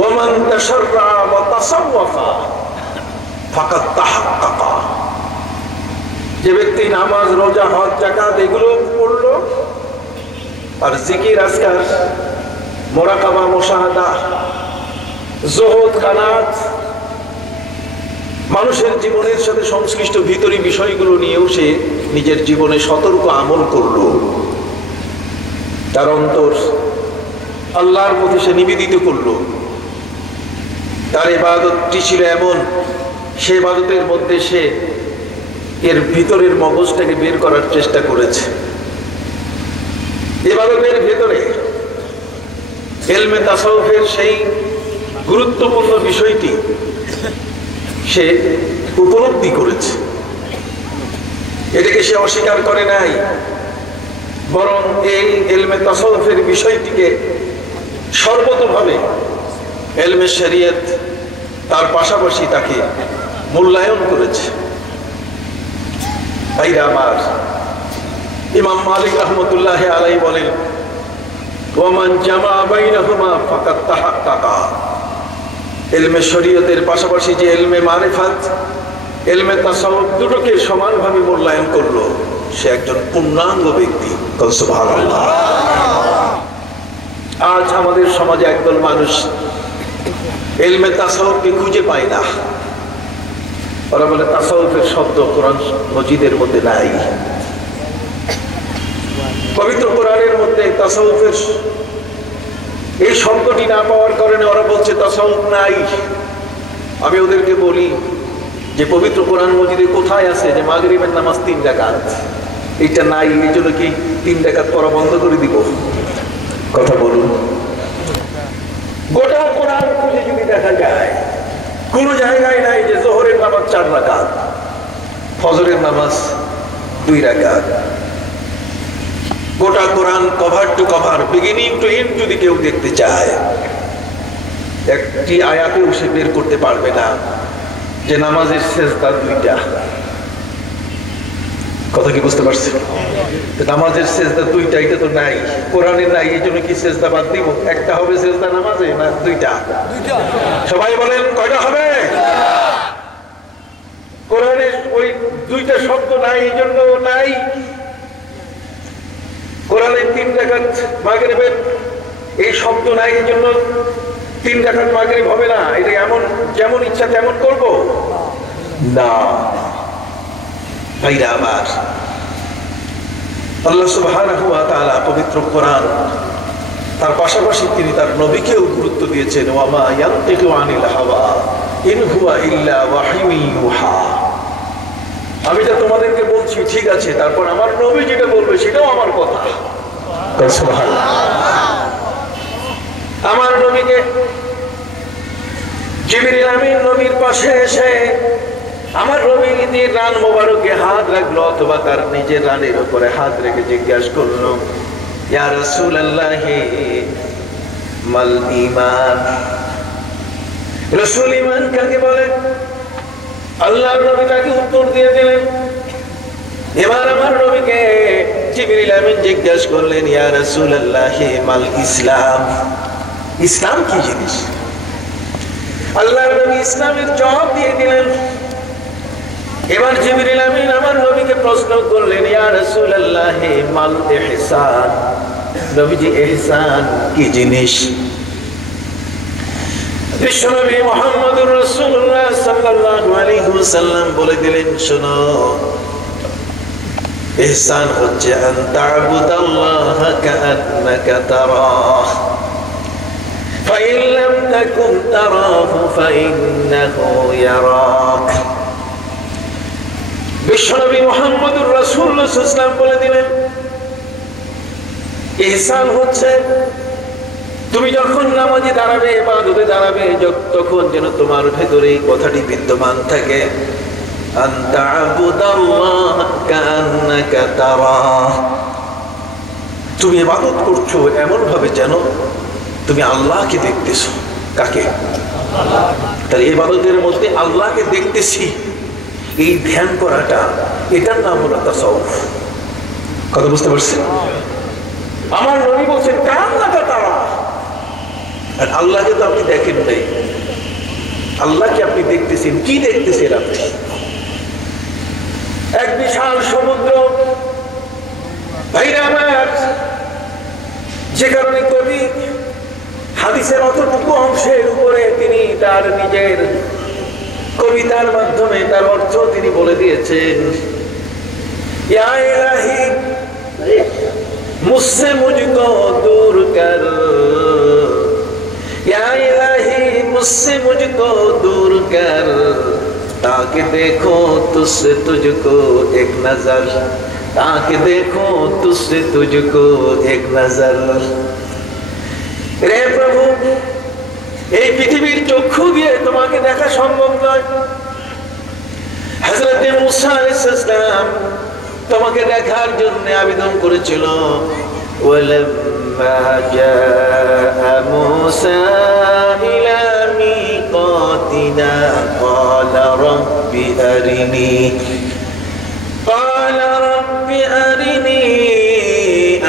ওয়ামান তাশাররা ওয়া তাসাওয়াফা ফাকাদ তাহাক্কাকা, যে ব্যক্তি নামাজ, রোজা, হজ, যাকাত এগুলো পড়লো আর জিকির, আজকার, মুরাকাবা, মুশাহাদা, যুহুদ, কানাত, মানুষের জীবনের সাথে সংশ্লিষ্ট ভিতরি বিষয়গুলো নিয়েও সে নিজের জীবনে সতর্ক আমল করলো, তার অন্তর আল্লাহর প্রতি সে নিবেদিত করলো, তার ইবাদতটি ছিল এমন, সে ইবাদতের মধ্যে সে এর ভিতরের মগজটাকে বের করার চেষ্টা করেছে। ইবাদতের ভেতরে ইলমে তাসাউফের সেই গুরুত্বপূর্ণ বিষয়টি সে উপলব্ধি করেছে, এটাকে সে অস্বীকার করে নাই, বরং এই ইলমে তাসাউফের বিষয়টিকে সর্বতোভাবে ইলমে শরীয়ত তার পাশাপাশি তাকে মূল্যায়ন করেছে। ভাইরা আমার, ইমাম মালিক রাহমাতুল্লাহ আলাইহি বলেন, ওয়ামান জামা বাইনাহুমা ফাকাদ তাহাক্কাকা, ইলমে শরীয়তের পাশাপাশি যে ইলমে মারিফাত, ইলমে তাসাউফ দুটোকে সমানভাবে মূল্যায়ন করলো, সে একজন পূর্ণাঙ্গ ব্যক্তি। সুবহানাল্লাহ। আজ আমাদের সমাজে একদল মানুষ ইলমে তাসাউফকে খুঁজে পায় না। ওরা বলে তাসাউফের শব্দ কোরআন মজিদের মধ্যে নাই, পবিত্র কোরআনের মধ্যে তাসাউফের এই শব্দটি না পাওয়ার কারণে ওরা বলছে তাসাউফ নাই। আমি ওদেরকে বলি যে পবিত্র কোরআন মজিদে কোথায় আছে যে মাগরিবের নামাজ 3 রাকাত? এটা নাই, এই জন্য কি 3 রাকাত পড়া বন্ধ করে দিব? কথা বলুন। গোটা কোরআন খুলে যদি দেখা যায়, কোন জায়গায় নাই যে যোহরের নামাজ 4 রাকাত, ফজরের নামাজ 2 রাকাত। গোটা কোরআন cover to cover, beginning to end যদি কেউ দেখতে চায়, একটি আয়াতেও সে বের করতে পারবে না যে নামাজের সেজদা 2টা। কথা কি বুঝতে পারছেন? নামাজের সেজদা 2টা, এটা তো নাই, কোরআনে নাই, এই জন্য কি সেজদা বাদ দিব? একটা হবে সেজদা নামাজে না 2টা? সবাই বলেন কয়টা হবে? কোরআনে ওই 2টা শব্দ নাই, এই জন্য নাই। কোরআনে 3 রাকাত মাগরিবের এই শব্দ নাই, এই জন্য 3 রাকাত মাগরিব হবে না। এটা এমন যেমন ইচ্ছা তেমন করব না। ভাইরা আমার, আল্লাহ সুবহানাহু ওয়া তাআলা পবিত্র কোরআন, তার পাশাপাশি তিনি তার নবীকেও গুরুত্ব দিয়েছেন। ওয়া মা ইয়ানতিকু আনিল হাওয়া ইন হুয়া ইল্লা ওয়াহয়ুন ইউহা। আমি যা তোমাদেরকে বলছি ঠিক আছে, তারপর আমার নবী যেটা বলবে সেটাও আমার কথা। সুবহানাল্লাহ। আমার নবীকে জিবরিল আমিন নবীর পাশে এসে আমার নবীর রান মোবারকে হাত রাখলো, অথবা তার নিজের রানের উপরে হাত রেখে জিজ্ঞাসা করলো, ইয়া রাসূলুল্লাহ মাল ঈমান? রাসূল ঈমান কাকে বলে? আল্লাহর নবী তাকে উত্তর দিয়ে দিলেন। এবার আমার নবীকে জিবরিল আমিন জিজ্ঞাসা করলেন, ইয়া রাসূলুল্লাহ মাল ইসলাম? ইসলাম কি জিনিস? আল্লাহর নবী ইসলামের জবাব দিয়ে দিলেন। এবার জিবরিল আমিন আমার নবীকে প্রশ্ন করলেন, ইয়া রাসূলুল্লাহ মাল ইহসান? নবীজি ইহসান কি জিনিস? বিশ্বনবী মুহাম্মদুর রাসূলুল্লাহ সাল্লাল্লাহু আলাইহি ওয়াসাল্লাম বলে দিলেন, শোনো, ইহসান হচ্ছে আন তা'বুদাল্লাহা কাআন্নাকা তারাহ ফাইন লাম তাকুন তারাহু ফাইন্নাহু ইয়ারাক। বিশ্বনবী মুহাম্মদুর রাসূলুল্লাহ সাল্লাল্লাহু আলাইহি ওয়াসাল্লাম বলে দিলেন, ইহসান হচ্ছে তুমি যখন নামাজে দাঁড়াবে, ইবাদতে দাঁড়াবে, তখন যেন তোমার ভেতরে এই কথাটি বিদ্যমান থাকে, আন তা'বুদাল্লাহা কাআন্নাকা তারাহ। তুমি ইবাদত করছো এমন ভাবে যেন তুমি আল্লাহকে দেখতেছো। কাকে? তাহলে ইবাদতের মধ্যে আল্লাহকে দেখতেছি, এই ধ্যান করাটা, এটার নাম হলো তাসাউফ। কথা বুঝতে পারছেন? আমার নবী বলছেন কাআন্নাকা তারাহ, আর আল্লাহকে তো আপনি দেখেন নাই, আল্লাহকে আপনি দেখতেছেন, কি দেখতেছেন আপনি? এক বিশাল সমুদ্র। ভাইরা আমার, যে কারণে কবি হাদিসের অতটুকু অংশের উপরে তিনি তার নিজের কবিতার মাধ্যমে তার অর্থ তিনি বলে দিয়েছেন। ইয়া ইলাহি মুঝসে মুঝকো দূর কর, ইয়া ইলাহি মুঝসে মুঝকো দূর কর, ताकि देखो तुझसे तुझको एक नजर, ताकि देखो तुझसे तुझको एक नजर। रे प्रभु, এই পৃথিবীর চক্ষু দিয়ে তোমাকে দেখা সম্ভব নয়। হযরত মুসা আলাইহিস সালাম তোমাকে দেখার জন্য আবেদন করেছিল। ওয়ালাম্মা জাআ মুসা ইলা মিকাতিনা ক্বালা রাব্বি আরিনি, ক্বালা রাব্বি আরিনি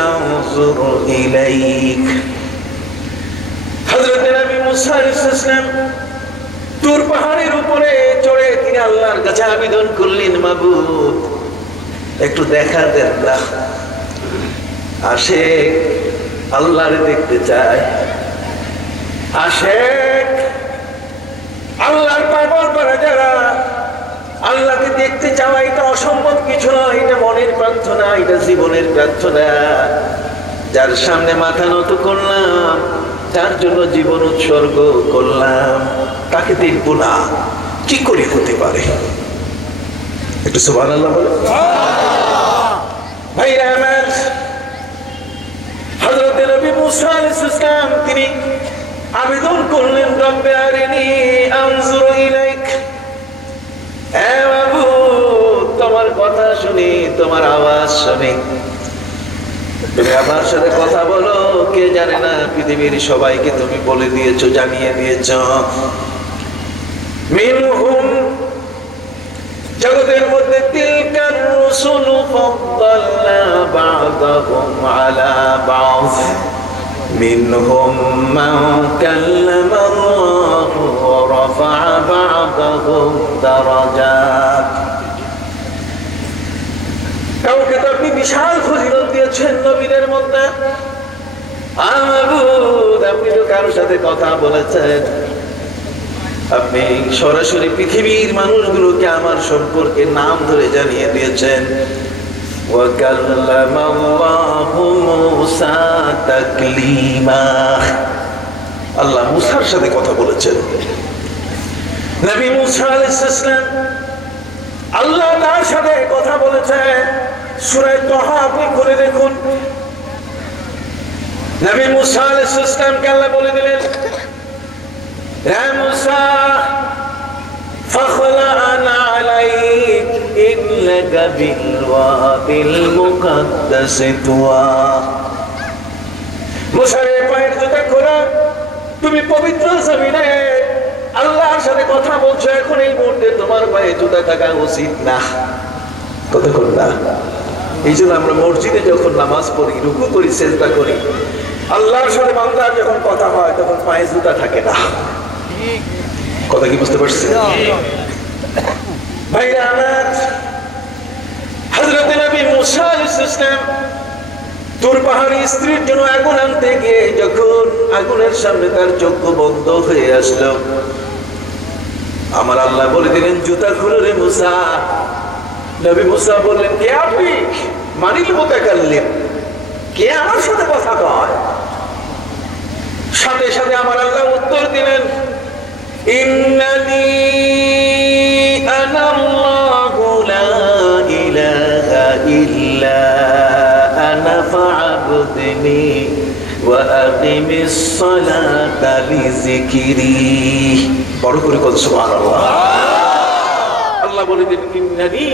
আনজুর ইলাইক। হযরত নবী মুসা আলাইহিস সালাম তুর পাহাড়ের উপরে চড়ে তিনি আল্লাহর কাছে আবেদন করলেন, মাবুদ একটু দেখা দেন না। আশেক আল্লাহরে দেখতে চায়, আশেক আল্লাহর পাগল পারা যারা আল্লাহকে দেখতে চাওয়া এটা অসম্ভব কিছু নয়, এটা মনের প্রার্থনা, এটা জীবনের প্রার্থনা। যার সামনে মাথা নত করলাম, তার জন্য জীবন উৎসর্গ করলাম, তাকে দেখবো না, কি করে হতে পারে? একটু সুবহানাল্লাহ বলে। ভাইরা আমার, হযরত নবী মুসা আলাইহিস সালাম তিনি আবেদন করলেন, রব্বে আরিনি আনজুর ইলাইক, হে মাবুদ তোমার কথা শুনি, তোমার আওয়াজ শুনি, তুমি আমার সাথে কথা বলো। কে জানে না পৃথিবীর সবাইকে তুমি বলে দিয়েছো, জানিয়ে দিয়েছো। মিনহুম, জগতের মধ্যে তিলকার রুসুল ফাদ্দালনা বা'দাহুম আলা বা'দ, মিনহুম মান কাল্লামা আল্লাহু ওয়া রাফা'a বা'দাহুম দারাজাত। কাউকে তো আপনি বিশাল ফজিলত দিয়েছেন নবীদের মধ্যে। মাবুদ আপনি তো কারোর সাথে কথা বলেছেন, আপনি সরাসরি পৃথিবীর মানুষগুলোকে আমার সম্পর্কে নাম ধরে জানিয়ে দিয়েছেন। ওয়া কাল্লামাল্লাহু মূসা তাকলিমা, আল্লাহ মুসার সাথে কথা বলেছেন। নবী মুসা আলাইহিস সালাম আল্লাহ তার সাথে কথা বলেছেন। সূরা তাহা আপনি করে দেখুন, নবী মুসা আলাইহিস সালামকে আল্লাহ বলে দিলেন, হে মুসা ফাখলা'না আলাইক ইন্নাকা বিল ওয়াদিল মুকাদ্দাস তুয়া। মুসা রে পায়ের জুতা খোলা, তুমি পবিত্র জমিনে আল্লাহর সাথে কথা বলছো, এখন এই মুহূর্তে তোমার পায়ে জুতা থাকা উচিত না। কথা বল না। এই জন্য আমরা মসজিদে যখন নামাজ পড়ি, রুকু করি, সেজদা করি, আল্লাহর সাথে বান্দার যখন কথা হয় তখন পায়ে জুতা থাকে না। কথা কি বুঝতে পারছেন? ভাইরা আমার, হযরত নবী মুসা আলাইহিস সালাম তুর পাহাড়ি স্ত্রীর জন্য আগুন আনতে গিয়ে যখন আগুনের সামনে তার চক্ষু বন্ধ হয়ে আসলো, আমার আল্লাহ বলে দিলেন, জুতা খুলো রে মুসা। নবী মুসা বললেন, কে আপনি? মানিল মুতাকাল্লিম, কে আমার সাথে কথা কয়? সাথে সাথে আমার আল্লাহ উত্তর দিলেন, ইন্নানি আনা আল্লাহু লা ইলাহা ইল্লা আনা ফা'বুদনি ওয়া আকিমিস সালাতা লিযিকরি। বড় করে বল সুবহানাল্লাহ। আল্লাহ বলে দিলেন ইন্নানি,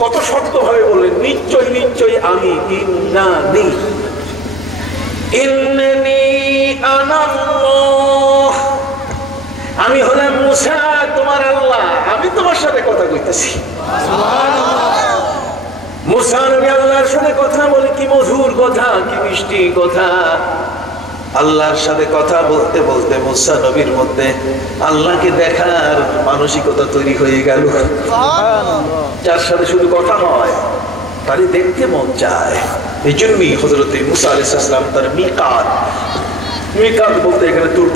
কত শক্ত ভাবে বললেন, নিশ্চয় নিশ্চয় আমি। ইন্নানি, ইন্নানি আনা আল্লাহ, আমি হলাম মুসা তোমার আল্লাহ, আমি তোমার সাথে কথা কইতেছি। মুসা নবী আল্লাহর সাথে কথা বলে, কি মধুর কথা, কি মিষ্টি কথা। আল্লাহর সাথে কথা বলতে বলতে মুসা নবীর মধ্যে আল্লাহকে দেখার মানসিকতা তৈরি হয়ে গেল। যার সাথে শুধু কথা হয় তারই দেখতে মন চায়। এই জন্যই হযরত মুসা আলাইহিস সালাম তার মিকাত বলতে এখানে তুর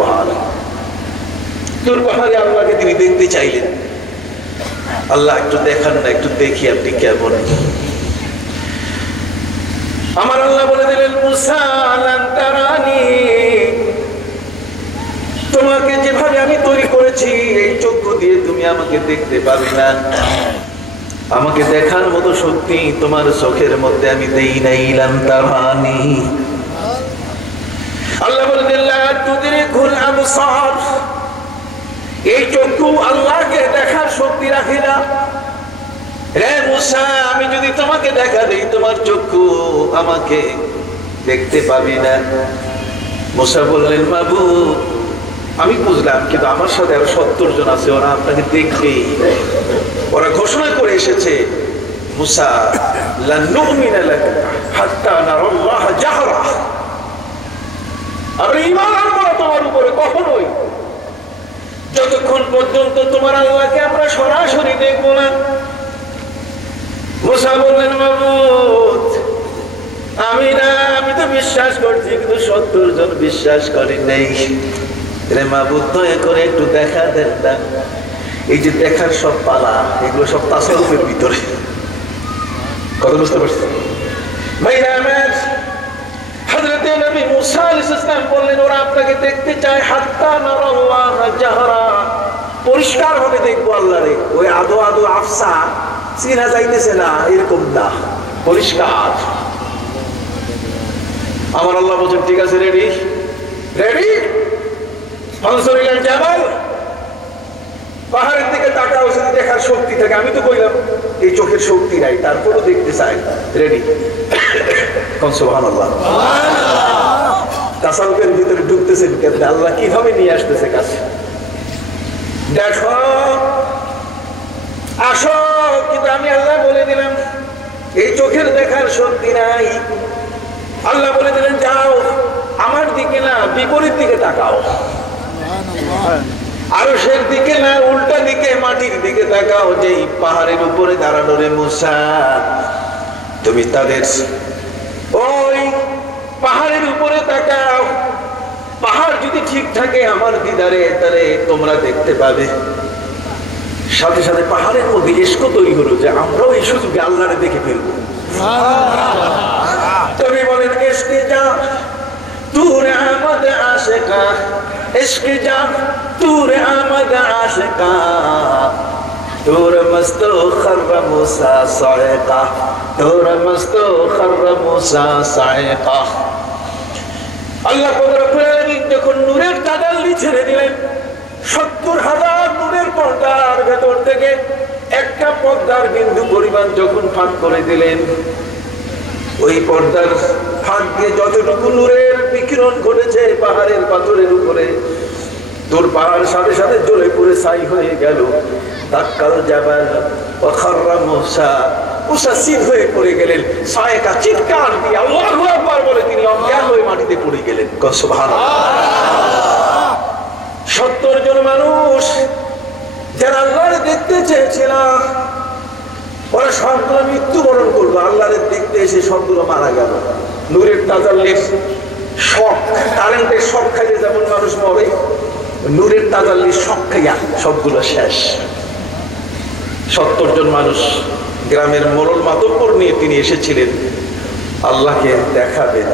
পাহাড়ে আল্লাহকে তিনি দেখতে চাইলেন। আল্লাহ একটু দেখান না, একটু দেখি আপনি কেমন। আমার আল্লাহ বলে দিলেন, মুসা লান তারানি, তোমাকে যেভাবে আমি তৈরি করেছি এই চক্ষু দিয়ে তুমি আমাকে দেখতে পাবে না। আমাকে দেখার মতো শক্তি তোমার চোখের মধ্যে আমি দেই নাই। লান তারানি, আল্লাহ বলে দিলেন লা তুদরিকুল আবসার, এই চক্ষু আল্লাহকে দেখার শক্তি রাখে না। রে মুসা, আমি যদি তোমাকে দেখা দেই তোমার চক্ষু আমাকে দেখতে পাবি না। মুসা বললেন, মাবুদ আমি বুঝলাম, কিন্তু আমার সাথে আরো 70 জন আছে, ওরা আপনাকে দেখবেই। ওরা ঘোষণা করে এসেছে, মুসা লান নুমিনা লাকা হাত্তা নারাল্লাহ জাহরা, আমরা ঈমান আনবো না তোমার উপরে কখনোই যতক্ষণ পর্যন্ত তোমার আল্লাহকে আমরা সরাসরি দেখবো না। মুসা বললেন, মাবুদ আমি তো বিশ্বাস করছি, কিন্তু 70 জন বিশ্বাস করি নাই। রে মাবুদ, দয়া করে একটু দেখা দেন না। এই যে দেখার সব পালা, এগুলো সব তাসাউফের ভিতরে। কথা বুঝতে পারছেন ভাইরা আমার? হযরত নবী মুসা আলাইহিস সালাম বললেন, ওরা আপনাকে দেখতে চায় হাত্তা নারাল্লাহ জাহরা, পরিষ্কার ভাবে দেখবো আল্লাহরে। ওই আদো আদো আফসা চিনা যাইতেছে না এরকম না, পরিষ্কার। আমার আল্লাহ বলছেন, ঠিক আছে, রেডি রেডি ফানসুরিলাল জাবাল, পাহাড়ের দিকে তাকাও, যদি দেখার শক্তি থাকে। আমি তো কইলাম এই চোখের শক্তি নাই, তারপরও দেখতে চাই। রেডি? সুবহানাল্লাহ। তাসাউফের ভিতরে ঢুকতেছেন কেন? আল্লাহ কিভাবে নিয়ে আসতেছে কাছে, দেখো আসো। কিন্তু আমি আল্লাহ বলে দিলাম এই চোখের দেখার শক্তি নাই। আল্লাহ বলে দিলেন, যাও আমার দিকে না, বিপরীত দিকে তাকাও। আরশের দিকে না, উল্টা দিকে মাটির দিকে তাকাও। যেই পাহাড়ের উপরে দাঁড়ানো রে মুসা, তুমি তাদের ওই পাহাড়ের উপরে তাকাও। পাহাড় যদি ঠিক থাকে আমার দিদারে, তাহলে তোমরা দেখতে পাবে। সাথে সাথে পাহাড়ের মধ্যে ইশক তৈরি হলো যে আমরাও এই সুযোগে আল্লাহরে দেখে ফেলবো। তুমি বলেন, ইশকে যা তুরে আমদ আশিকা, ইশকে যা তুরে আমদ আশিকা, তোর মস্তো খর্র মুসা সায়কা, তোর মস্তো খর্র মুসা সায়কা। আল্লাহ রব্বুল আলামিন যখন নূরের তাজাল্লি ছেড়ে দিলেন, 70,000 নূরের পর্দার ভেতর থেকে একটা পর্দার বিন্দু পরিমাণ যখন ফাঁক করে দিলেন, ওই পর্দার ফাঁক দিয়ে যতটুকু নূরের বিকিরণ ঘটেছে পাহাড়ের পাথরের উপরে, তোর পাহাড় সাথে সাথে জ্বলে পুড়ে ছাই হয়ে গেল। দাক্কাল জাবাল ওয়া খাররা মুসা, মুসা সিদ হয়ে পড়ে গেলেন। সায়কা চিৎকার দিয়ে আল্লাহু আকবার বলে তিনি অজ্ঞান হয়ে মাটিতে পড়ে গেলেন। সুবহানাল্লাহ। 70 জন মানুষ যারা আল্লাহরে দেখতে চেয়েছিল, ওরা সবগুলো মৃত্যুবরণ করলো। আল্লাহরে দেখতে এসে সবগুলো মারা গেল। নূরের তাজাল্লির শক, কারেন্টের শক খাইলে যেমন মানুষ মরে, নূরের তাজাল্লির শক খাইয়া সবগুলো শেষ। 70 জন মানুষ গ্রামের মোড়ল মাতব্বর নিয়ে তিনি এসেছিলেন আল্লাহকে দেখাবেন।